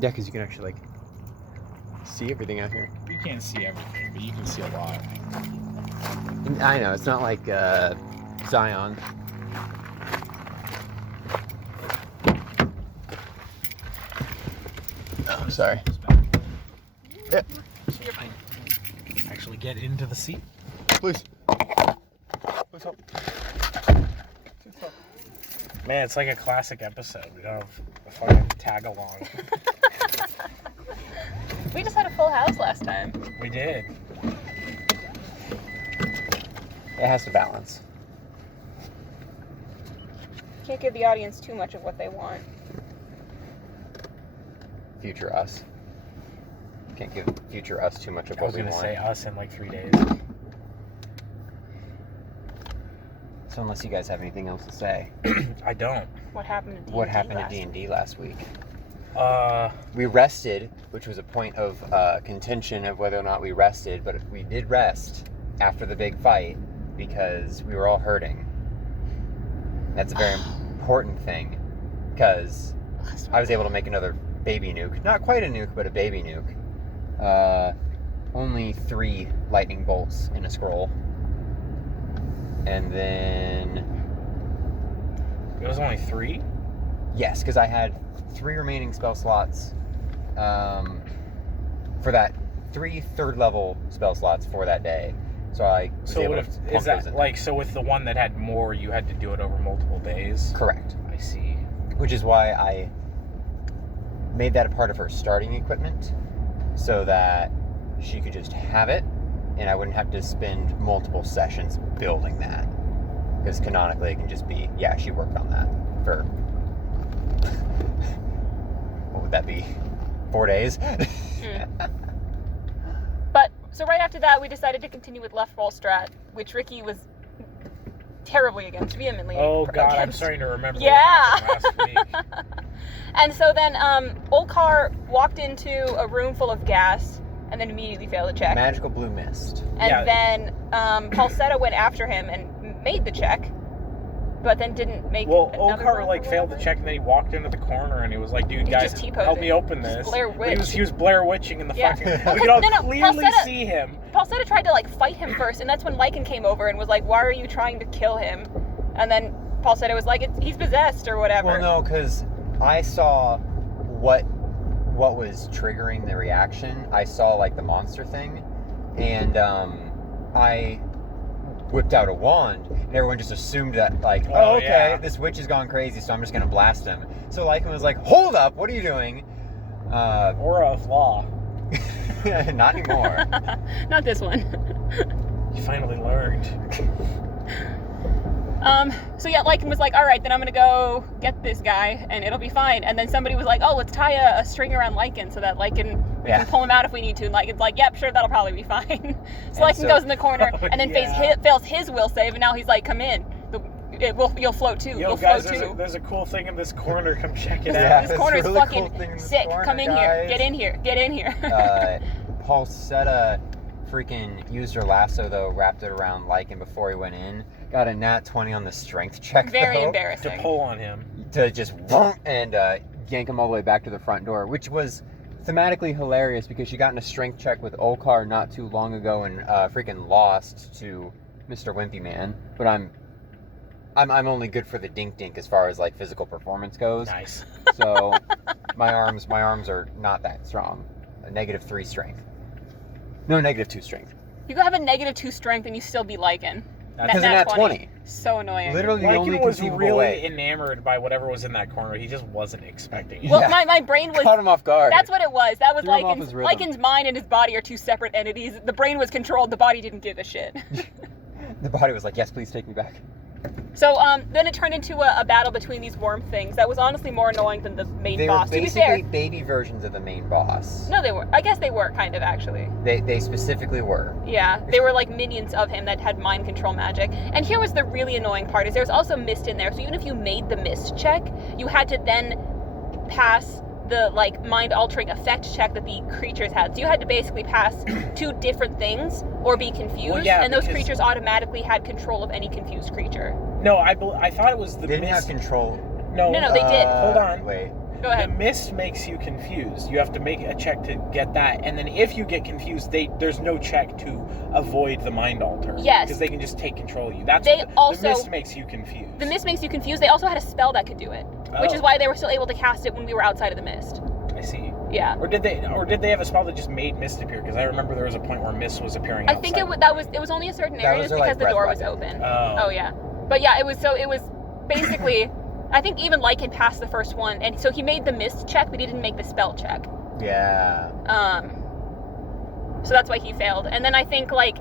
Yeah, because you can actually, like, see everything out here. You can't see everything, but you can see a lot. I know, it's not like Zion. Oh, I'm sorry. Yeah. So you're fine. Actually get into the seat. Please. Please help. Man, it's like a classic episode. We don't have a fucking tag along. We just had a full house last time. We did. It has to balance. Can't give the audience too much of what they want. Future us. Can't give future us too much of I what was we going to want. say us in like 3 days. So unless you guys have anything else to say. I don't. What happened to D&D What happened last to D&D last week? Uh, We rested, which was a point of contention of whether or not we rested, but we did rest after the big fight because we were all hurting. That's a very important thing because I was able to make another baby nuke. Not quite a nuke, but a baby nuke. Only 3 lightning bolts in a scroll. And then... it was only 3? Yes, because I had 3 remaining spell slots for that 3 third-level spell slots for that day. So I was able to plunk is that those in. like, so with the one that had more, you had to do it over multiple days? Correct. I see. Which is why I made that a part of her starting equipment so that she could just have it and I wouldn't have to spend multiple sessions building that. Because canonically it can just be, yeah, she worked on that for, what would that be, 4 days? But, so right after that, we decided to continue with left roll strat, which Ricky was terribly against, vehemently Oh god, I'm against. starting to remember Yeah. what happened last week. And so then Olkar walked into a room full of gas and then immediately failed a check. Magical blue mist. And Yeah. then Paulsetta went after him and made the check, but then didn't make Well, another Okar roll like or failed the whatever. check and then he walked into the corner and he was like, dude, He guys, just T-posing. help me open this. Blair Witch. He was Blair Witching in the Yeah. fucking... Well, we could all no, clearly Paulsetta- see him. Paulsetta tried to like fight him first, and that's when Lycan came over and was like, why are you trying to kill him? And then Paulsetta was like, he's possessed or whatever. Well, no, because I saw what was triggering the reaction. I saw like the monster thing, and I whipped out a wand, and everyone just assumed that like, Oh, oh, okay, yeah. this witch has gone crazy, so I'm just gonna blast him. So Lycan was like, hold up, what are you doing? Aura of Law. Not anymore. Not this one. You finally learned. So yeah, Lycan was like, all right, then I'm gonna go get this guy and it'll be fine. And then somebody was like, oh, let's tie a string around Lycan so that Lycan, we Yeah. can pull him out if we need to. And Lycan's like, yep, sure, that'll probably be fine. So And Lycan so- goes in the corner Oh, and then yeah. fails his will save, and now he's like, come in. You'll float too. Yo, You'll guys, float too. there's a cool thing in this corner. Come check it Yeah. out. This That's corner is really fucking cool thing in this sick. corner, Come in guys. here. Get in here. Get in here. Paulsetta freaking used her lasso though, wrapped it around Lycan before he went in. Got a nat 20 on the strength check. Very though, To embarrassing. pull on him. to just wonk and yank him all the way back to the front door, which was thematically hilarious because she got in a strength check with Olkar not too long ago and freaking lost to Mr. Wimpy Man. But I'm only good for the dink as far as like physical performance goes. Nice. So my arms are not that strong. A -3 strength. No, -2 strength. You could have a -2 strength and you still be Lycan. That's Because of nat 20. So annoying. Literally the only Lycan was conceivable really way. enamored by whatever was in that corner. He just wasn't expecting it. Well, Yeah. my brain was... Caught him off guard. That's what it was. That was Threw him off Lycan's... his rhythm. Lycan's mind and his body are two separate entities. The brain was controlled. The body didn't give a shit. The body was like, yes, please take me back. So then it turned into a battle between these worm things. That was honestly more annoying than the main They boss. were To be fair, basically baby versions of the main boss. no, they were. I guess they were kind of actually. They specifically were. Yeah, they were like minions of him that had mind control magic. And here was the really annoying part: is there was also mist in there. So even if you made the mist check, you had to then pass the like mind altering effect check that the creatures had. So you had to basically pass 2 different things or be confused. Well, yeah, and those because- creatures automatically had control of any confused creature. No, I thought it was the They didn't have mist. control. No, No, they did. Hold on. Wait. Go ahead. The mist makes you confused. You have to make a check to get that, and then if you get confused, there's no check to avoid the mind alter. Yes. Because they can just take control of you. That's They the also- mist makes you confused. The mist makes you confused. They also had a spell that could do it, which is Oh. why they were still able to cast it when we were outside of the mist. I see. Yeah. Or did they have a spell that just made mist appear? Because I remember there was a point where mist was appearing. I think it was only in certain That areas was their, because like, the breath door was weapon. open. Oh. Yeah. But yeah, it was basically I think even Lycan passed the first one, and so he made the mist check, but he didn't make the spell check. Yeah. So that's why he failed. And then I think like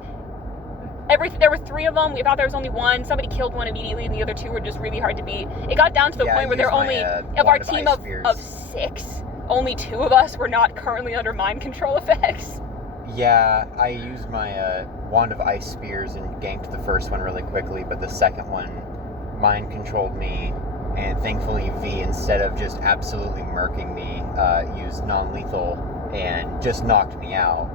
there were 3 of them. We thought there was only one. Somebody killed one immediately, and the other 2 were just really hard to beat. It got down to the Yeah, point I where there used only my, of our wand of team ice of spears. 6, only 2 of us were not currently under mind control effects. Yeah, I used my wand of ice spears and ganked the first one really quickly, but the second one mind controlled me, and thankfully V, instead of just absolutely murking me, used non-lethal and just knocked me out.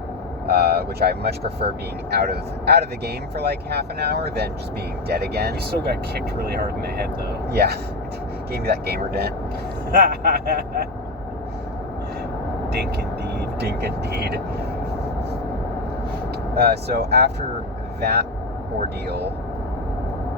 Which I much prefer being out of the game for like half an hour than just being dead again. You still got kicked really hard in the head, though. Yeah, gave me that gamer dent. Dink indeed. Dink indeed. So after that ordeal,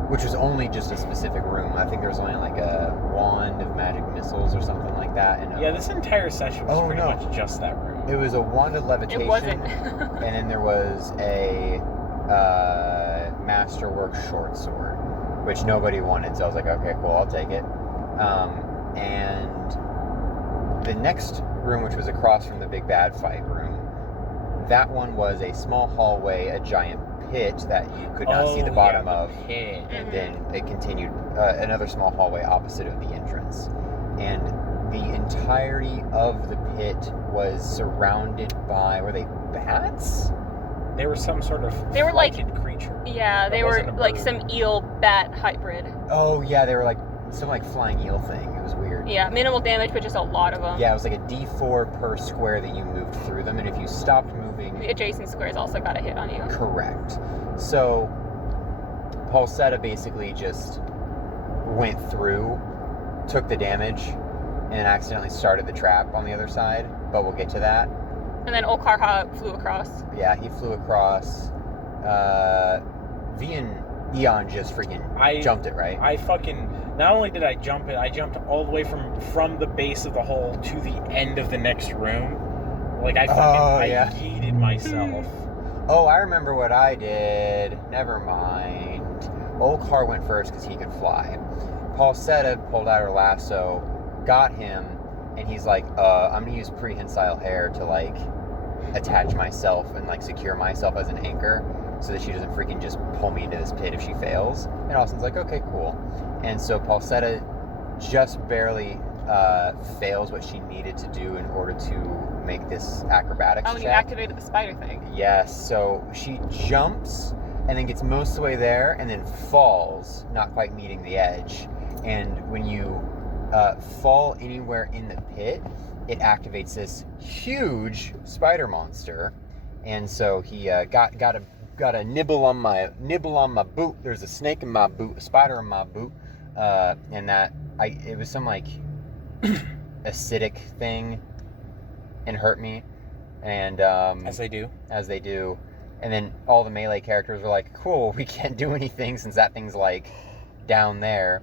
which was only just a specific room, I think there was only like a wand of magic missiles or something like that. And Yeah, this entire session was pretty no. much just that room. It was a wand of levitation. It wasn't. And then there was a masterwork short sword, which nobody wanted. So I was like, okay, cool, I'll take it. And the next room, which was across from the big bad fight room, that one was a small hallway, a giant pit that you could not see the bottom of. Pit. And then it continued another small hallway opposite of the entrance. And the entirety of the pit was surrounded by, were they bats? They were some sort of They were like- flighted creature. Yeah, they That were wasn't a like bird. some eel bat hybrid. Oh yeah, they were like some like flying eel thing. It was weird. Yeah, minimal damage, but just a lot of them. Yeah, it was like a D4 per square that you moved through them, and if you stopped moving, The adjacent squares also got a hit on you. correct. So Paulsetta basically just went through, took the damage, and accidentally started the trap on the other side, but we'll get to that. And then Olkarha flew across. Yeah, he flew across. V and Eon just freaking jumped it, right? I fucking, not only did I jump it, I jumped all the way from the base of the hole to the end of the next room. Like I yeeted myself. Oh, I remember what I did. Never mind. Olkar went first because he could fly. Paulsetta pulled out her lasso, got him, and he's like, I'm gonna use prehensile hair to like attach myself and like secure myself as an anchor so that she doesn't freaking just pull me into this pit if she fails. And Austin's like, okay, cool. And so Paulsetta just barely fails what she needed to do in order to make this acrobatics Oh, and check. you activated the spider thing. Yes, so she jumps and then gets most of the way there and then falls, not quite meeting the edge. And when you fall anywhere in the pit, it activates this huge spider monster. And so he got a nibble on my boot. There's a snake in my boot, a spider in my boot, and it was some like acidic thing, and hurt me. And As they do. And then all the melee characters were like, cool, we can't do anything since that thing's like down there.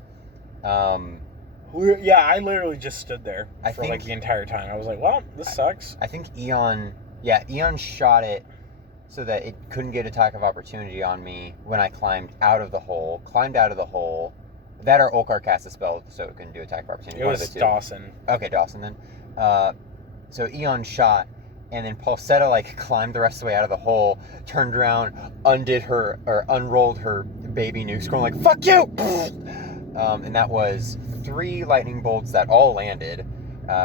Yeah, I literally just stood there I for think- like the entire time. I was like, well, this sucks. I think Eon shot it so that it couldn't get attack of opportunity on me when I climbed out of the hole. That or Olkar cast a spell so it couldn't do attack of opportunity. It One of was the two. Dawson. Okay, Dawson then. So Eon shot, and then Paulsetta like climbed the rest of the way out of the hole, turned around, unrolled her baby nukes, going like, fuck you! And that was 3 lightning bolts that all landed,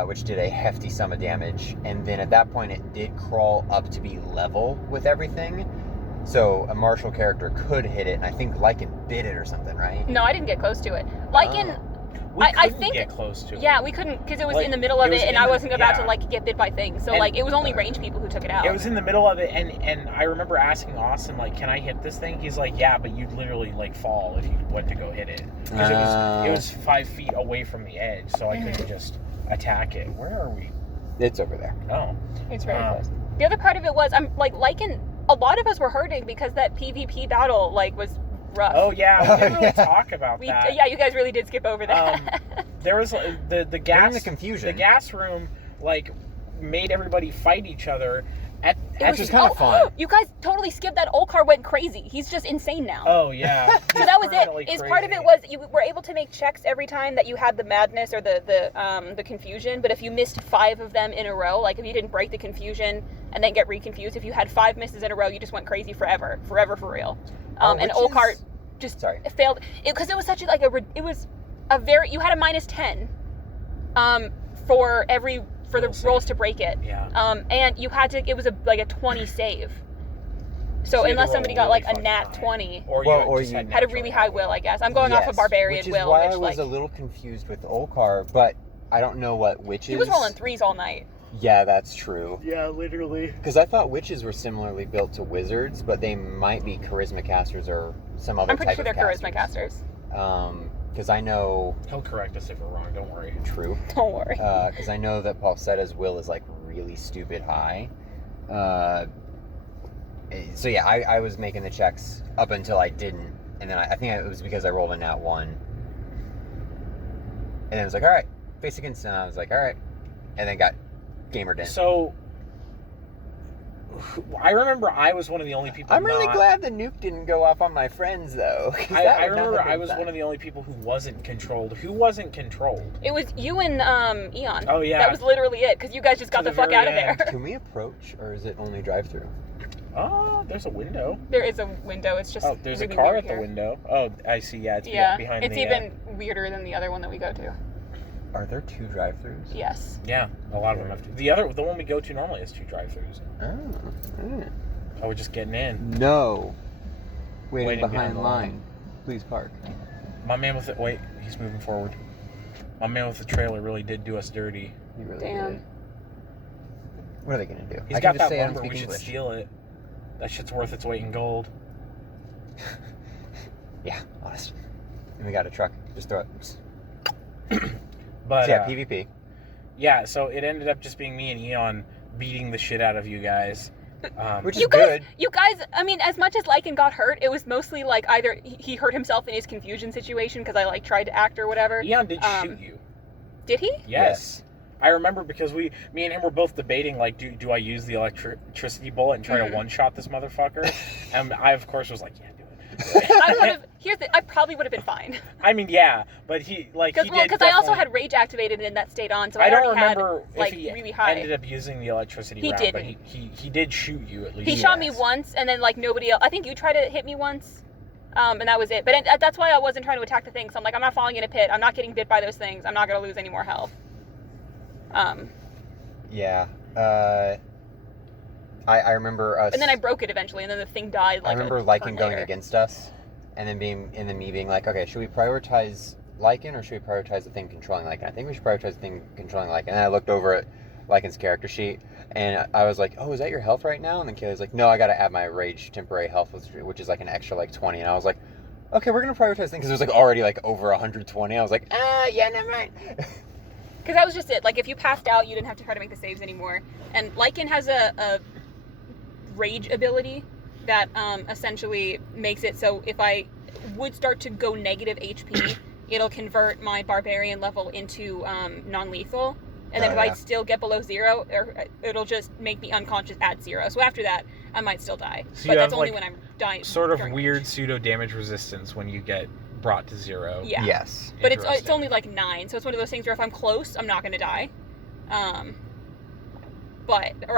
which did a hefty sum of damage. And then at that point, it did crawl up to be level with everything. So a martial character could hit it, and I think Lycan bit it or something, right? No, I didn't get close to it. Lycan, We I couldn't think- get close to it. yeah, we couldn't because it was Like, in the middle of it was it, and in I the- wasn't about yeah. to like get bit by things. So And- like it was only ranged people who took it out. It was in the middle of it, and I remember asking Austin, like, can I hit this thing? He's like, yeah, but you'd literally, like, fall if you went to go hit it. Because it was 5 feet away from the edge, so I couldn't just attack it. Where are we? It's over there. Oh. It's very close. The other part of it was, I'm like, Lycan, a lot of us were hurting because that PvP battle, like, was rough. Oh, yeah. We didn't really talk about that. Yeah, you guys really did skip over that. There was the gas... the confusion. The gas room, like, made everybody fight each other. Which is kind of fun. You guys totally skipped that. Olcar went crazy. He's just insane now. Oh, yeah. So that was it. Is part of it was you were able to make checks every time that you had the madness or the confusion, but if you missed 5 of them in a row, like if you didn't break the confusion and then get reconfused, if you had 5 misses in a row, you just went crazy forever for real. And Olcar just failed because it was such a you had a -10 for the rolls to break it. Yeah. And you had to, it was a 20 save. So unless somebody got like a nat 20, or you had a really high will, I guess. I'm going off a barbarian which is will. why I was a little confused with Olcar, but I don't know what witches. He was rolling 3s all night. Yeah, that's true. Yeah, literally. Because I thought witches were similarly built to wizards, but they might be charisma casters or some other type of casters. I'm pretty sure they're charisma casters. Because I know... He'll correct us if we're wrong, don't worry. True. Don't worry. Because I know that Paulsetta's will is, like, really stupid high. So, yeah, I was making the checks up until I didn't. And then I think it was because I rolled a nat 1. And then I was like, all right, face against it. And I was like, all right. And then got gamered in. So... I remember I was one of the only people. I'm really glad the nuke didn't go off on my friends, though. I remember I was one of the only people who wasn't controlled. Who wasn't controlled? It was you and Eon. Oh, yeah. That was literally it, because you guys just got the fuck out of there. Can we approach, or is it only drive-through? Oh, there's a window. There is a window. It's just there's really a car weird at the here. window. Oh, I see. Yeah, it's behind it's the... even weirder than the other one that we go to. Are there 2 drive-thrus? Yes. Yeah, a lot of them have to. The one we go to normally has 2 drive-thrus. Oh, we're just getting in. No. Waiting behind the line. Please park. My man with it. Wait, he's moving forward. My man with the trailer really did do us dirty. He really Damn. did. What are they gonna do? He's got that lumber. We should steal it. That shit's worth its weight in gold. Yeah, honest. And we got a truck. Just throw it. But so yeah, PvP. Yeah, so it ended up just being me and Eon beating the shit out of you guys. Which is good. You guys, I mean, as much as Lycan got hurt, it was mostly like either he hurt himself in his confusion situation because I like tried to act or whatever. Eon did shoot you. Did he? Yes. I remember because me and him were both debating, like, do I use the electricity bullet and try to one-shot this motherfucker? And I, of course, was like, yeah, do it. I probably would have been fine. I mean, yeah, but because I also had rage activated and that stayed on, so I don't already remember had, like, if he really high. ended up using the electricity round, didn't. but he did shoot you at least. He shot me once, and then like nobody else. I think you tried to hit me once, and that was it. But that's why I wasn't trying to attack the thing. So I'm like, I'm not falling in a pit. I'm not getting bit by those things. I'm not gonna lose any more health. Yeah. I remember us. And then I broke it eventually, and then the thing died. Like I remember Lycan going against us, and then me being like, okay, should we prioritize Lycan or should we prioritize the thing controlling Lycan? I think we should prioritize the thing controlling Lycan. And I looked over at Lycan's character sheet, and I was like, oh, is that your health right now? And then Kaylee's like, no, I got to add my rage temporary health, which is like an extra like 20. And I was like, okay, we're gonna prioritize things because it was like already like over 120. I was like, yeah, never mind. Because that was just it. Like if you passed out, you didn't have to try to make the saves anymore. And Lycan has a rage ability that essentially makes it so if I would start to go negative HP, it'll convert my barbarian level into non-lethal, and then if I still get below 0, it'll just make me unconscious at 0. So after that, I might still die, so but that's only when I'm dying. Sort of weird pseudo damage resistance when you get brought to 0. Yeah. Yes. But it's only like 9, so it's one of those things where if I'm close, I'm not gonna die, or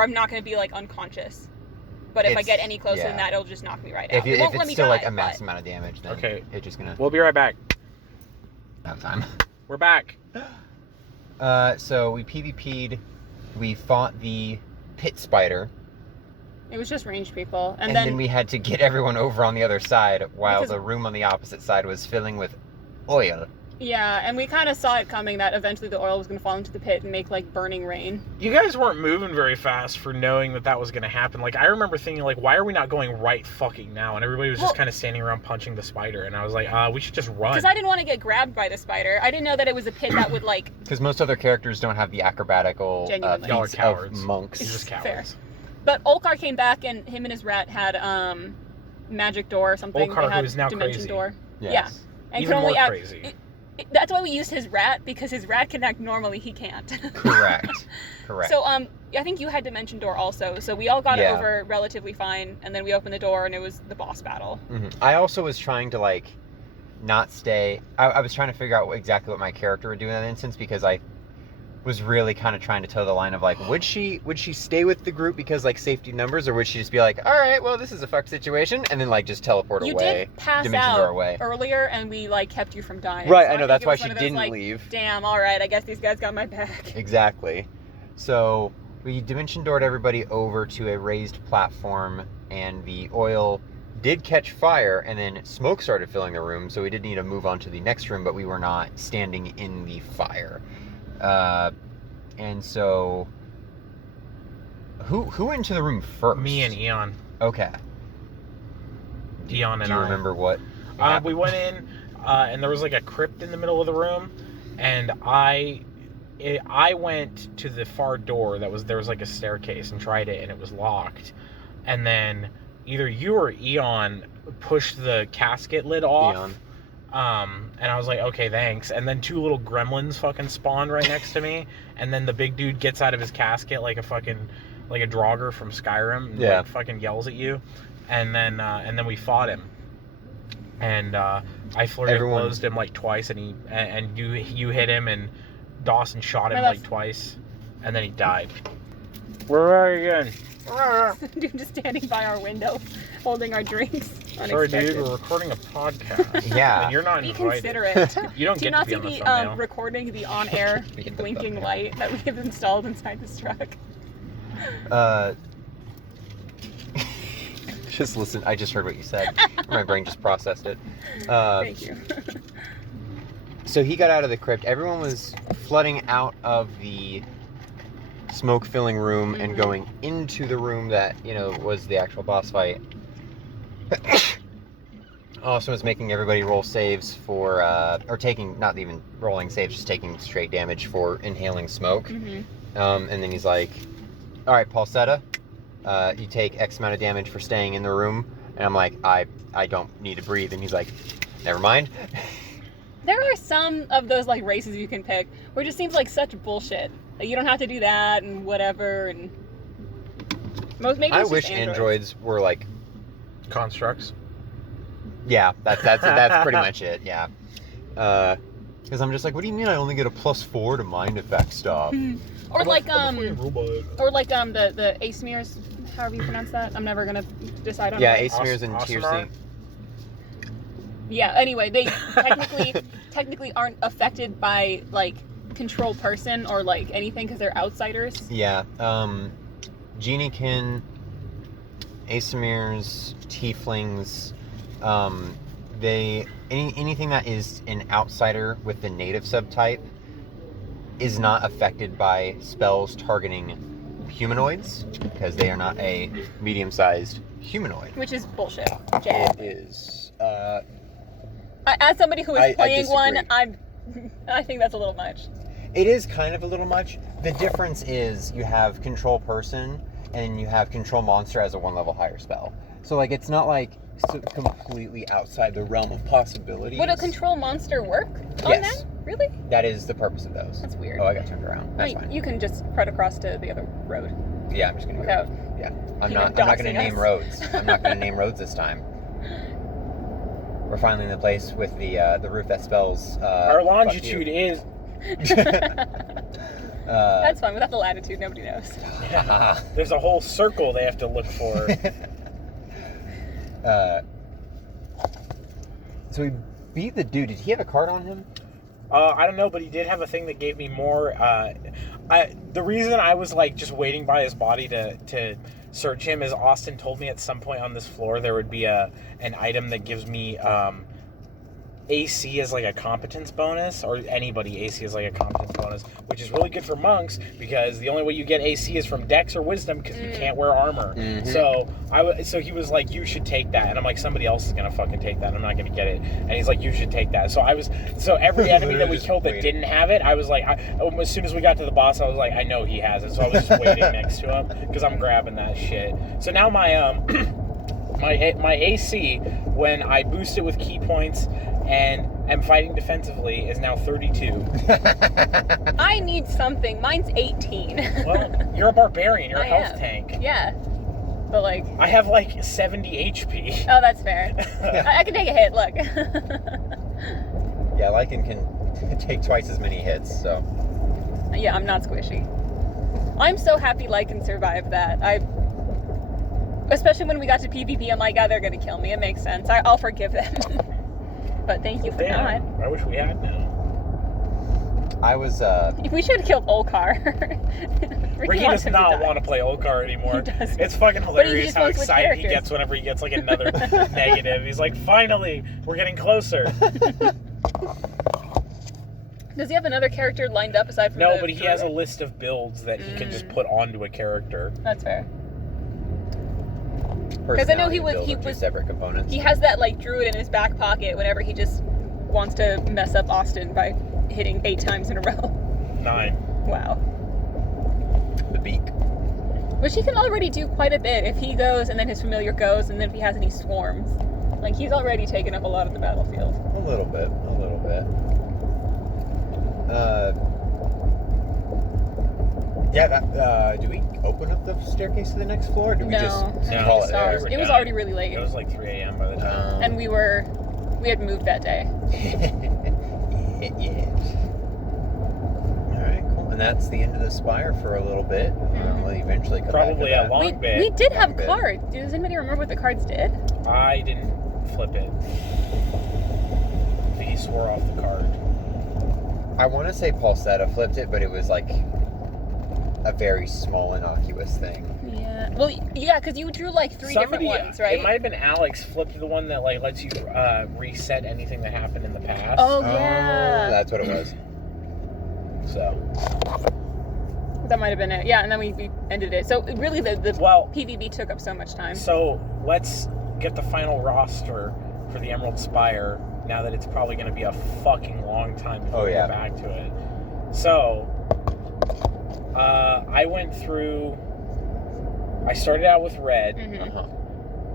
I'm not gonna be like unconscious. But if I get any closer than that, it'll just knock me right out. If it's still like a mass amount of damage, then it's just gonna... We'll be right back. About time. We're back. So we PvP'd. We fought the pit spider. It was just ranged people. And then we had to get everyone over on the other side while the room on the opposite side was filling with oil. Yeah, and we kind of saw it coming that eventually the oil was going to fall into the pit and make, like, burning rain. You guys weren't moving very fast for knowing that was going to happen. Like, I remember thinking, like, why are we not going right fucking now? And everybody was just kind of standing around punching the spider. And I was like, we should just run. Because I didn't want to get grabbed by the spider. I didn't know that it was a pit that would, like... Because most other characters don't have the acrobatical feats of monks. It's just cowards. Fair. But Olkar came back, and him and his rat had magic door or something. Olkar, they had who is now dimension crazy. Door. Yes. Yeah. And even can only more act, crazy. That's why we used his rat, because his rat can act normally, he can't. Correct. So, I think you had dimension door also, so we all got it over relatively fine, and then we opened the door, and it was the boss battle. Mm-hmm. I also was trying to, like, not stay... I was trying to figure out exactly what my character would do in that instance, because I was really kind of trying to toe the line of, like, would she stay with the group because, like, safety numbers, or would she just be like, all right, well, this is a fucked situation, and then, like, just teleport you away? Did pass dimension out door away earlier, and we, like, kept you from dying. Right, so I know, that's why she didn't like, leave. Damn, all right, I guess these guys got my back. Exactly. So we dimension doored everybody over to a raised platform, and the oil did catch fire, and then smoke started filling the room, so we did need to move on to the next room, but we were not standing in the fire. And so, who went into the room first? Me and Eon. Okay. Eon and I. Do you remember what? We went in, and there was like a crypt in the middle of the room, and I went to the far door there was like a staircase and tried it, and it was locked. And then either you or Eon pushed the casket lid off. Eon. And I was like, okay, thanks. And then two little gremlins fucking spawned right next to me. And then the big dude gets out of his casket like a Draugr from Skyrim. And, like, fucking yells at you. And then we fought him. And I flurry closed him like twice, and you hit him, and Dawson shot him like twice, and then he died. Where are you again? Dude, just standing by our window, holding our drinks. Sorry, dude, we're recording a podcast. Yeah. And you're not Be invited. considerate. You don't Do you get not to be see on the the thumbnail. recording the on-air blinking light that we have installed inside this truck? Just listen. I just heard what you said. My brain just processed it. Thank you. So he got out of the crypt. Everyone was flooding out of the smoke-filling room and going into the room that, was the actual boss fight. Austin was making everybody roll saves for, or taking, not even rolling saves, just taking straight damage for inhaling smoke. And then he's like, all right, Paulsetta, you take X amount of damage for staying in the room. And I'm like, I don't need to breathe. And he's like, never mind. There are some of those, like, races you can pick where it just seems like such bullshit. Like, you don't have to do that and whatever, and maybe I it's wish just androids were like constructs. Yeah, that's pretty much it. Yeah, because I'm just like, what do you mean? I only get a +4 to mind effect stuff. Or like the Asmears, however you pronounce that. I'm never gonna decide on. Yeah, Asmears and Tiercy. Yeah. Anyway, they technically aren't affected by like control person or like anything because they're outsiders. Yeah. Geniekin, Asmears, Tieflings, anything that is an outsider with the native subtype is not affected by spells targeting humanoids because they are not a medium-sized humanoid. Which is bullshit. It is. As somebody who is playing one, disagree. I think that's a little much. It is kind of a little much. The difference is you have control person and you have control monster as a 1 level higher spell. So like it's not like completely outside the realm of possibilities. Would a control monster work on Yes. that? Really? That is the purpose of those. That's weird. Oh, I got turned around. That's fine. You can just crud across to the other road. Yeah, I'm just gonna Without go. Yeah, I'm even not gonna doxing name us. roads. I'm not gonna name roads this time. We're finally in the place with the roof that spells. Our longitude is. That's fine. Without the latitude, nobody knows. Yeah. There's a whole circle they have to look for. So we beat the dude. Did he have a card on him? I don't know, but he did have a thing that gave me more. The reason I was like just waiting by his body to search him is Austin told me at some point on this floor there would be an item that gives me AC as like a competence bonus, or anybody AC as like a competence bonus, which is really good for monks because the only way you get AC is from Dex or Wisdom because you can't wear armor. So so he was like, you should take that, and I'm like, somebody else is gonna fucking take that. I'm not gonna get it, and he's like, you should take that. So every enemy that we killed that didn't have it, I was like, as soon as we got to the boss, I was like, I know he has it. So I was just waiting next to him because I'm grabbing that shit. So now my my AC, when I boost it with key points and am fighting defensively, is now 32. I need something. Mine's 18. Well, you're a barbarian. You're a health tank. Yeah. But like... I have like 70 HP. Oh, that's fair. I can take a hit, look. Yeah, Lycan can take twice as many hits, so... Yeah, I'm not squishy. I'm so happy Lycan survived that. Especially when we got to PvP, I'm like, oh, they're gonna kill me. It makes sense. I'll forgive them. But thank you for not. I wish we had now. I was, We should have killed Olkar. Ricky does not want to play Olkar anymore. He doesn't. It's fucking hilarious how wants to switch excited he characters. gets whenever he gets like another negative. He's like, finally, we're getting closer. Does he have another character lined up aside from No, the but he has a list of builds that he can just put onto a character. That's fair. Because I know he was two separate components. He has that like druid in his back pocket whenever he just wants to mess up Austin by hitting 8 times in a row. 9. Wow. The beak. Which he can already do quite a bit if he goes and then his familiar goes and then if he has any swarms. Like he's already taken up a lot of the battlefield. A little bit. Yeah, that, do we open up the staircase to the next floor? Or do we just call it there? It was already really late. It was like 3 a.m. by the time. And we had moved that day. Yeah. Alright, cool. And that's the end of the spire for a little bit. We'll eventually come Probably back a to long bit. We did have cards. Does anybody remember what the cards did? I didn't flip it. He swore off the card. I want to say Paulsetta flipped it, but it was like a very small, innocuous thing. Yeah. Well, yeah, because you drew like 3 different ones, right? It might have been Alex flipped the one that like lets you reset anything that happened in the past. Oh, yeah. Oh, that's what it was. So that might have been it. Yeah, and then we ended it. So really the PvP took up so much time. So let's get the final roster for the Emerald Spire now that it's probably going to be a fucking long time before we get back to it. So I went through... I started out with Red.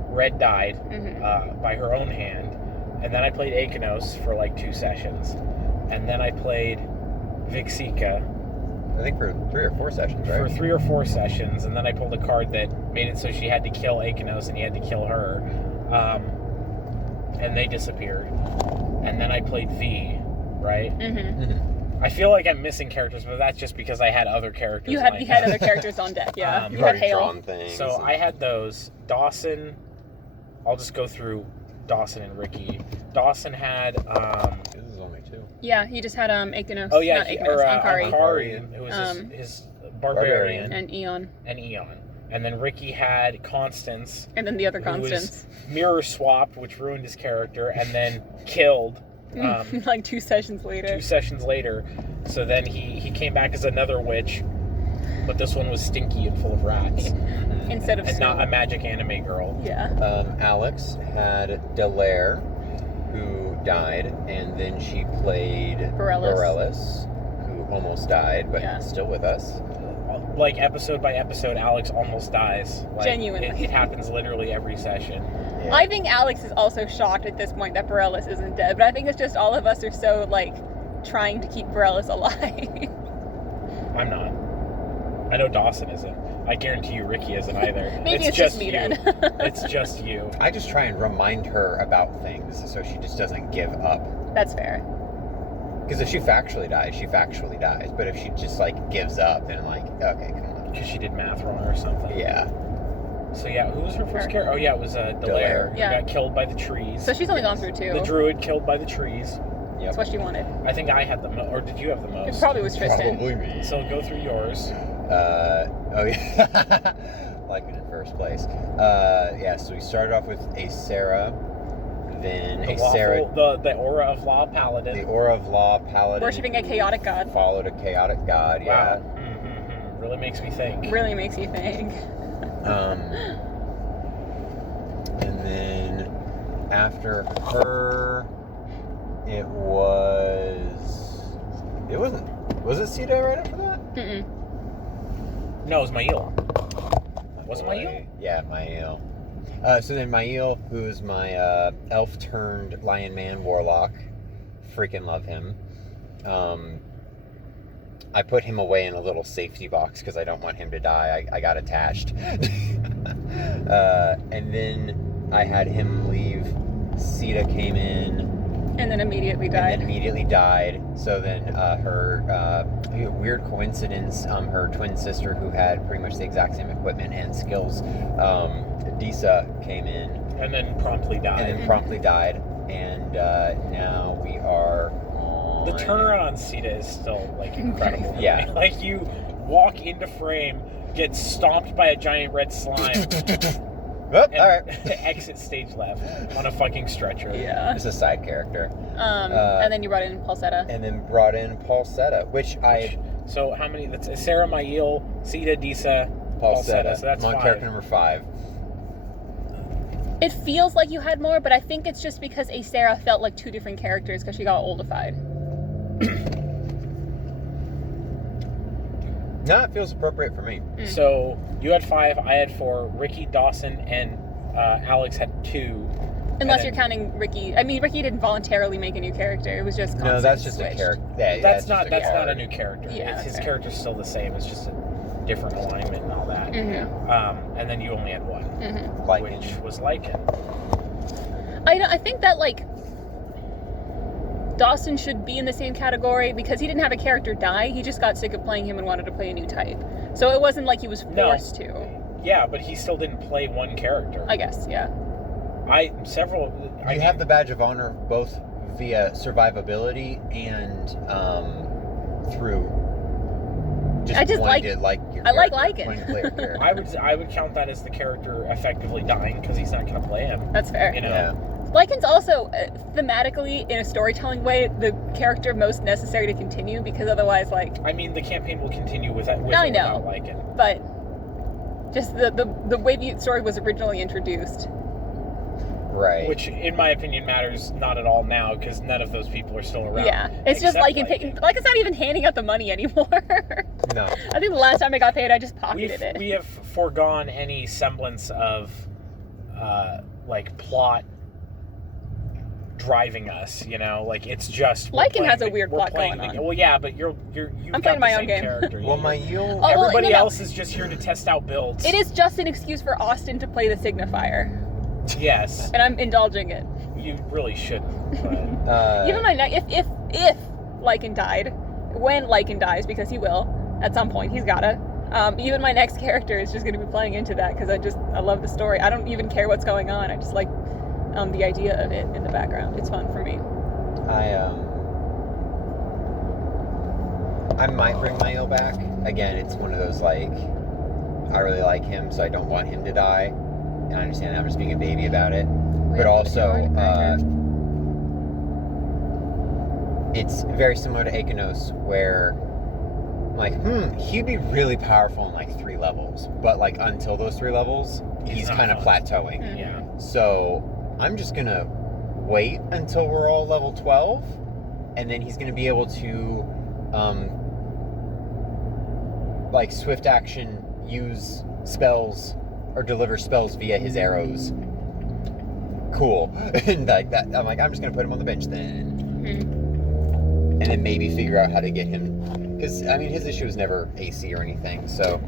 Red died by her own hand. And then I played Akanos for like 2 sessions. And then I played Vixika. I think for 3 or 4 sessions, right? For 3 or 4 sessions. And then I pulled a card that made it so she had to kill Akanos and he had to kill her. And they disappeared. And then I played V, right? I feel like I'm missing characters, but that's just because I had other characters. You had other characters on deck, yeah. You've you had already Hale. drawn things. So I had those. Dawson, I'll just go through Dawson and Ricky. Dawson had... this is only 2. Yeah, he just had Akanos. Oh yeah, not Akanos, Ankari. Ankari. It was his barbarian. And Eon. And then Ricky had Constance. And then the other who Constance. was mirror swapped, which ruined his character, and then killed. Like 2 sessions later. 2 sessions later. So then he came back as another witch, but this one was stinky and full of rats. Instead of and not a magic anime girl. Yeah. Alex had Delaire, who died, and then she played Borellis, who almost died, but still with us. Like episode by episode, Alex almost dies. Like, Genuinely. It happens literally every session. Yeah. I think Alex is also shocked at this point that Borellis isn't dead, but I think it's just all of us are so, like, trying to keep Borellis alive. I'm not. I know Dawson isn't. I guarantee you Ricky isn't either. Maybe it's just me you. then. It's just you. I just try and remind her about things so she just doesn't give up. That's fair. Because if she factually dies, she factually dies. But if she just, like, gives up, then, like, okay, come on. Because she did math wrong or something. Yeah. So yeah, who was her first character? Oh yeah, it was Delaire. Who got killed by the trees. So she's only gone through 2. The druid killed by the trees. That's what she wanted. I think I had the most, or did you have the most? It probably was Tristan. Probably me. So go through yours. Oh yeah. Like in first place. Yeah, so we started off with a Sarah, then The a Sarah. the Aura of Law Paladin. The Aura of Law Paladin. Worshipping a chaotic god. Followed a chaotic god, yeah. Wow. Mm-hmm. Really makes me think. Really makes you think. And then after her, it wasn't. Was it Sita right after that? Mm-mm. No, it was Mael. Was it Mael? Yeah, Mael. So then Mael, who is my elf turned lion man warlock, freaking love him. I put him away in a little safety box because I don't want him to die. I got attached. And then I had him leave. Sita came in. And then immediately died. So then her weird coincidence, her twin sister who had pretty much the exact same equipment and skills, Disa came in. And then promptly died. And now we are on... The turnaround on Sita is still, like, incredible. to Yeah. me. Like, you walk into frame, get stomped by a giant red slime, Oh, and all right. exit stage left on a fucking stretcher. Yeah. It's a side character. And then you brought in Pulsetta. And then brought in Pulsetta, which So how many? That's Sarah, Mael, Sita, Disa, Pulsetta. So that's I'm on 5. character number 5. It feels like you had more, but I think it's just because Sarah felt like 2 different characters because she got oldified. No, it feels appropriate for me. So you had 5, I had 4, Ricky, Dawson, and Alex had 2. Unless you're counting Ricky. I mean, Ricky didn't voluntarily make a new character. It was just No, that's just a character. Yeah, That's not a new character. Yeah, His okay. character's still the same. It's just a different alignment and all that. Mm-hmm. And then you only had 1, Mm-hmm. Lycan. which was Lycan. I think that, like, Dawson should be in the same category because he didn't have a character die. He just got sick of playing him and wanted to play a new type. So it wasn't like he was forced to. Yeah, but he still didn't play one character. I guess, yeah. You have the badge of honor both via survivability and through just I just wanting like- to like your I like character, Lycan. wanting to play your character. I would count that as the character effectively dying because he's not going to play him. That's fair. You know. Yeah. Lycan's also, thematically, in a storytelling way, the character most necessary to continue because otherwise, like... I mean, the campaign will continue with I know. without Lycan. But just the way the story was originally introduced. Right. Which, in my opinion, matters not at all now because none of those people are still around. Yeah. It's just except Lycan's not even handing out the money anymore. No. I think the last time I got paid, I just pocketed it. We have foregone any semblance of, like, plot driving us, you know? Like, it's just... Lycan has a weird plot going on. Well, yeah, but you've I'm got playing my the own same game. character. Well, Mael... Oh, well, Everybody no. else is just here to test out builds. It is just an excuse for Austin to play the Signifier. Yes. And I'm indulging it. You really shouldn't, but... Even my if Lycan died, when Lycan dies, because he will at some point, he's gotta. Even my next character is just gonna be playing into that because I love the story. I don't even care what's going on. I just like the idea of it in the background. It's fun for me. I might bring Mael back. Again, it's one of those like I really like him, so I don't want him to die. And I understand that I'm just being a baby about it. But also, it's very similar to Akanos, where I'm like, he'd be really powerful in like 3 levels. But like until those 3 levels, he's not kind of fun. plateauing. Mm-hmm. Yeah. So I'm just gonna wait until we're all level 12, and then he's gonna be able to, like swift action, use spells or deliver spells via his arrows. Cool. And like that, I'm just gonna put him on the bench then, and then maybe figure out how to get him, because I mean his issue was never AC or anything, so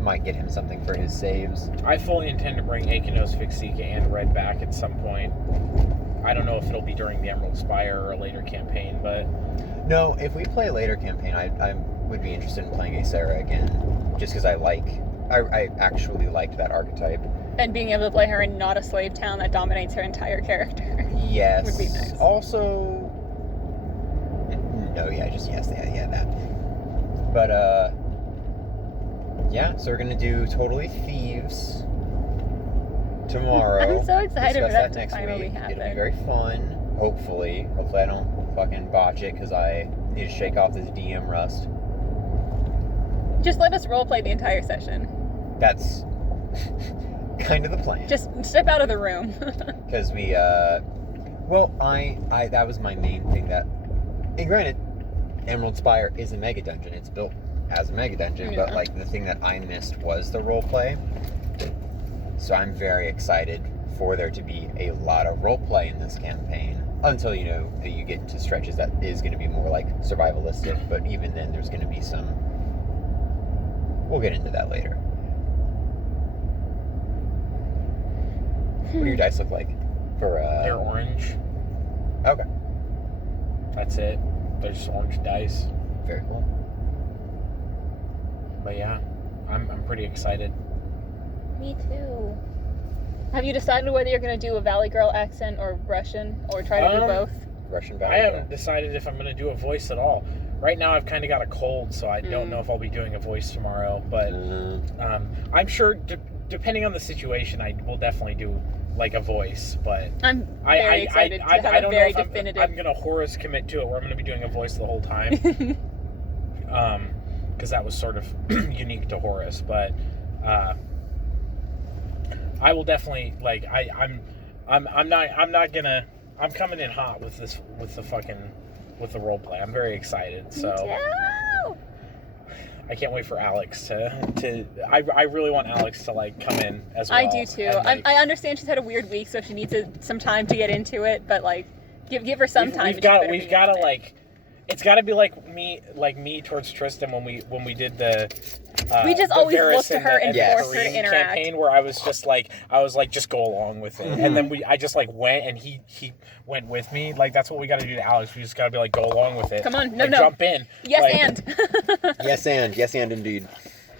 might get him something for his saves. I fully intend to bring Akanos, Vixika, and Red back at some point. I don't know if it'll be during the Emerald Spire or a later campaign, but... No, if we play a later campaign, I would be interested in playing Asera again, just because I actually liked that archetype. And being able to play her in not a slave town that dominates her entire character. Yes. Would be nice. Also, no, yeah, that. But yeah, so we're gonna do Totally Thieves. tomorrow. I'm so excited for Discuss that to next finally week. happen. It'll be very fun. Hopefully I don't fucking botch it because I need to shake off this DM rust. Just let us roleplay the entire session. That's kind of the plan. Just step out of the room. Because we, well, I that was my main thing that, and granted, Emerald Spire is a mega dungeon. It's built as a mega dungeon, but like the thing that I missed was the roleplay. So I'm very excited for there to be a lot of roleplay in this campaign. Until, you know, you get into stretches that is going to be more like survivalistic, but even then there's going to be some... We'll get into that later. What do your dice look like? They're orange. Okay. That's it. They're just orange dice. Very cool. But yeah, I'm pretty excited. Me too. Have you decided whether you're going to do a Valley Girl accent or Russian, or try to do both? Russian I Valley. haven't decided if I'm going to do a voice at all. Right now, I've kind of got a cold, so I don't know if I'll be doing a voice tomorrow. But I'm sure, depending on the situation, I will definitely do like a voice. But I'm very excited to have a very definitive. I'm going to Horus commit to it, where I'm going to be doing a voice the whole time. Because that was sort of unique to Horus, but I will definitely like I'm coming in hot with the role play. I'm very excited. So I can't wait for Alex to I really want Alex to like come in as well. I do too. And, like, I understand she's had a weird week, so she needs some time to get into it, but like give her some time. We've got to like, it's got to be like me towards Tristan when we did the we just always looked to her and forced her to interact. Campaign where I was like just go along with it, and then I just like went and he went with me. Like that's what we got to do to Alex. We just got to be like go along with it. Come on, no, jump in. Yes, like, and yes and indeed.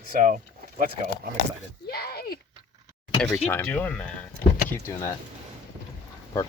So let's go. I'm excited. Yay! Every time. Keep doing that. Keep doing that. Park.